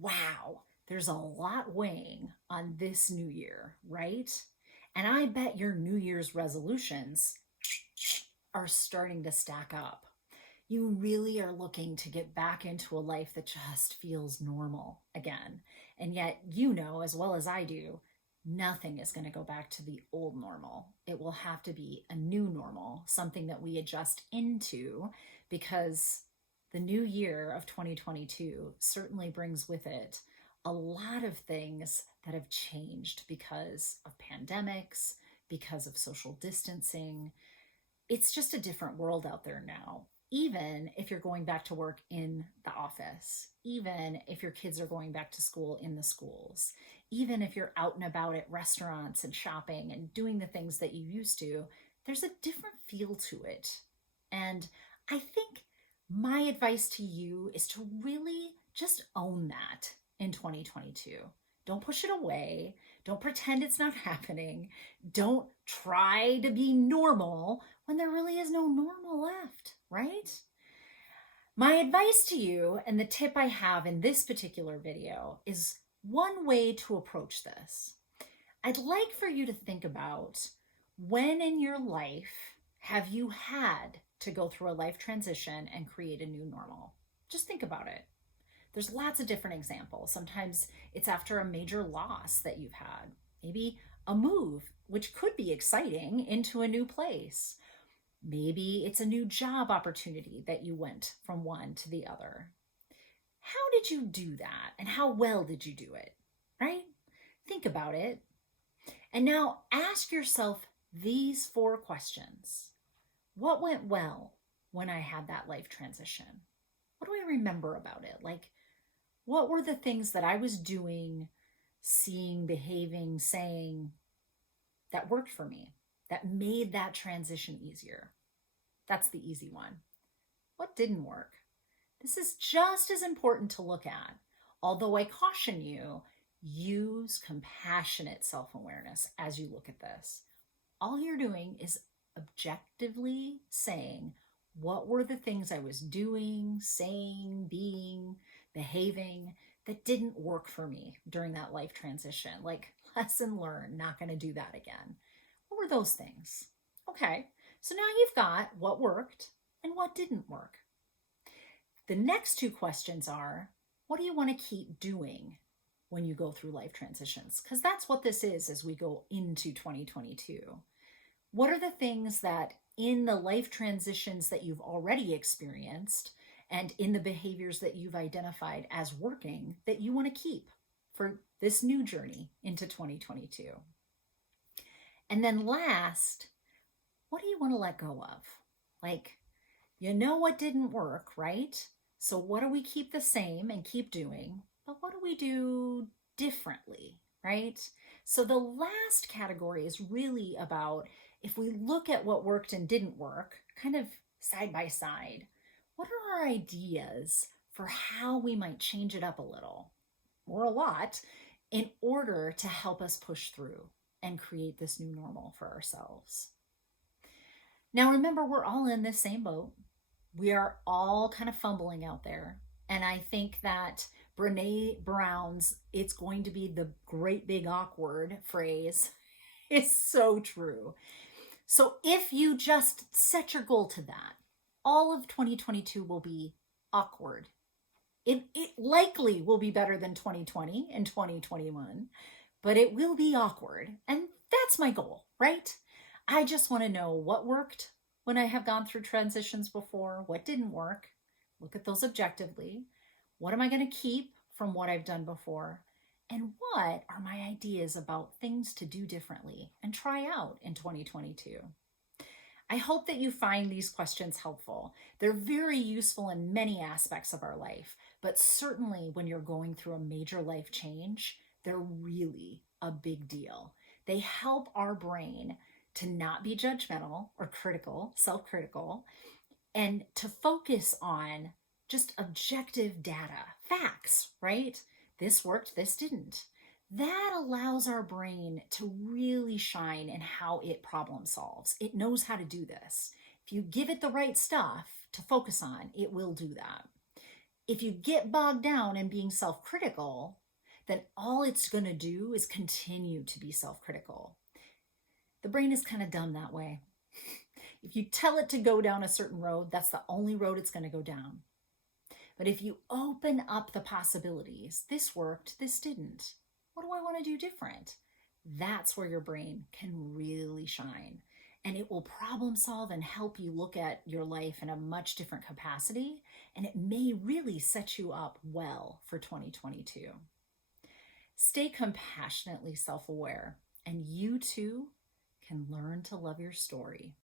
wow, there's a lot weighing on this new year, right? And I bet your New Year's resolutions are starting to stack up. You really are looking to get back into a life that just feels normal again. And yet, you know as well as I do, nothing is going to go back to the old normal. It will have to be a new normal, something that we adjust into, because the new year of 2022 certainly brings with it a lot of things that have changed because of pandemics, because of social distancing. It's just a different world out there now. Even if you're going back to work in the office, even if your kids are going back to school in the schools, even if you're out and about at restaurants and shopping and doing the things that you used to, there's a different feel to it. And I think my advice to you is to really just own that in 2022. Don't push it away. Don't pretend it's not happening. Don't try to be normal when there really is no normal left, right? My advice to you and the tip I have in this particular video is one way to approach this. I'd like for you to think about, when in your life have you had to go through a life transition and create a new normal? Just think about it. There's lots of different examples. Sometimes it's after a major loss that you've had, maybe a move, which could be exciting, into a new place. Maybe it's a new job opportunity that you went from one to the other. How did you do that? And how well did you do it? Right? Think about it. And now ask yourself these 4 questions. What went well when I had that life transition? What do I remember about it? Like, what were the things that I was doing, seeing, behaving, saying that worked for me, that made that transition easier? That's the easy one. What didn't work? This is just as important to look at. Although I caution you, use compassionate self-awareness as you look at this. All you're doing is objectively saying, what were the things I was doing, saying, being, behaving that didn't work for me during that life transition? Like, lesson learned, not going to do that again. What were those things? Okay, so now you've got what worked and what didn't work. The next 2 questions are, what do you want to keep doing when you go through life transitions? Because that's what this is as we go into 2022. What are the things that in the life transitions that you've already experienced and in the behaviors that you've identified as working that you want to keep for this new journey into 2022? And then last, what do you want to let go of? Like, you know what didn't work, right? So what do we keep the same and keep doing? But what do we do differently, right? So the last category is really about, if we look at what worked and didn't work, kind of side by side, what are our ideas for how we might change it up a little or a lot in order to help us push through and create this new normal for ourselves? Now, remember, we're all in this same boat. We are all kind of fumbling out there. And I think that Brene Brown's "it's going to be the great big awkward" phrase is so true. So if you just set your goal to that, all of 2022 will be awkward. It likely will be better than 2020 and 2021, but it will be awkward. And that's my goal, right? I just want to know what worked when I have gone through transitions before, what didn't work. Look at those objectively. What am I going to keep from what I've done before? And what are my ideas about things to do differently and try out in 2022? I hope that you find these questions helpful. They're very useful in many aspects of our life, but certainly when you're going through a major life change, they're really a big deal. They help our brain to not be judgmental or critical, self-critical, and to focus on just objective data, facts, right? This worked, this didn't. That allows our brain to really shine in how it problem solves. It knows how to do this. If you give it the right stuff to focus on, it will do that. If you get bogged down in being self-critical, then all it's going to do is continue to be self-critical. The brain is kind of dumb that way. If you tell it to go down a certain road, that's the only road it's going to go down. But if you open up the possibilities, this worked, this didn't. What do I want to do different? That's where your brain can really shine. And it will problem solve and help you look at your life in a much different capacity. And it may really set you up well for 2022. Stay compassionately self-aware, and you too can learn to love your story.